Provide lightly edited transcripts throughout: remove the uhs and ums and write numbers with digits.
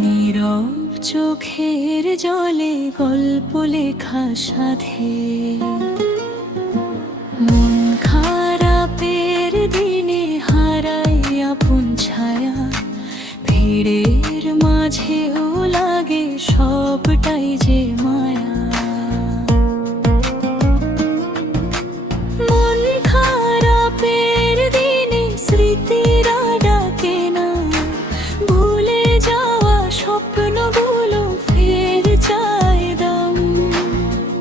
নীরব চোখের জলে গল্প লেখা সাধে। মন খারাপের দিনে হারাই আপন ছায়া, ভিড়ের মাঝেও লাগে সবটাই যে মায়া। মন খারাপের দিনে স্মৃতিরা ডাকে না, ভুলে যাওয়া স্বপ্নগুলো ফের চায় দাম।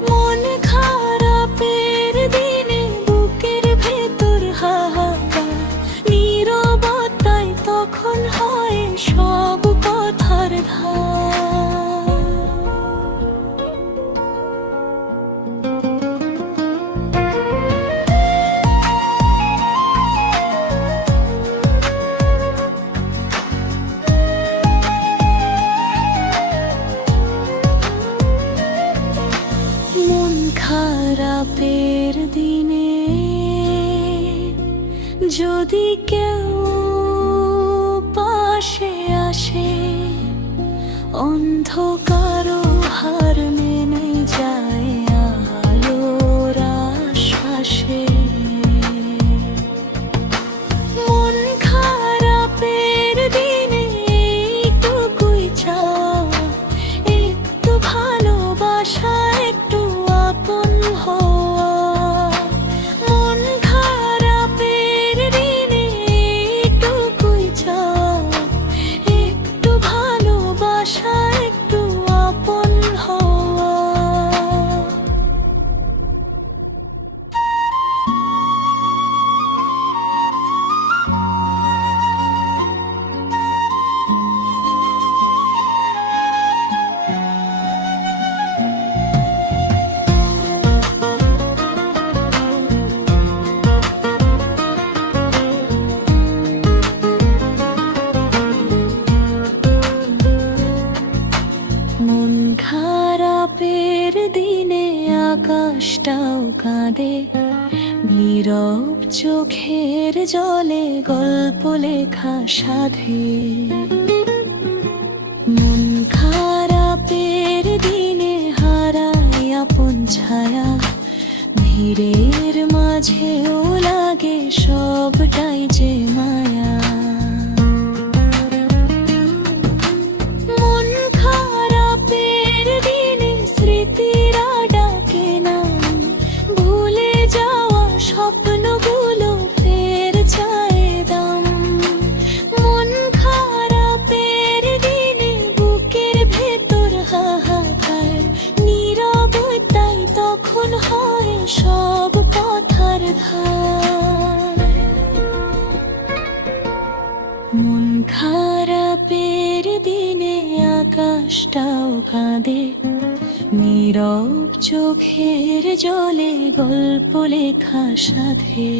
মন খারাপের দিনে বুকের ভেতর হাহাকার, নীরবতায় তখন হয় সব কথার ধার। মন খারাপের দিনে যদি কেউ পাশে আসে, অন্ধকার হার মেনে যায় আলোর আশ্বাসে। মন খারাপের দিনে এইটুকুই চাওয়া, একটু ভালোবাসা, একটু আপন হওয়া। মন খারাপের দিনে এইটুকুই চাওয়া, একটু ভালোবাসা, একটু আপন হওয়া। মন খারাপের দিনে আকাশটাও কাঁদে, নীরব চোখের জলে গল্প লেখা সাধে। মন খারাপের দিনে হারাই আপন ছায়া, ভিড়ের মাঝেও লাগে সবটাই যে মায়া। মন খারাপের দিনে স্মৃতিরা ডাকে না, ভুলে যাওয়া স্বপ্নগুলো ফের চায় দাম। মন খারাপের দিনে বুকের ভেতর হাহাকার, নীরবতাই তখন হয় সব কথার ধার। মন খারাপের দিনে আকাশটাও কাঁদে, নীরব চোখের জলে গল্প লেখা সাধে।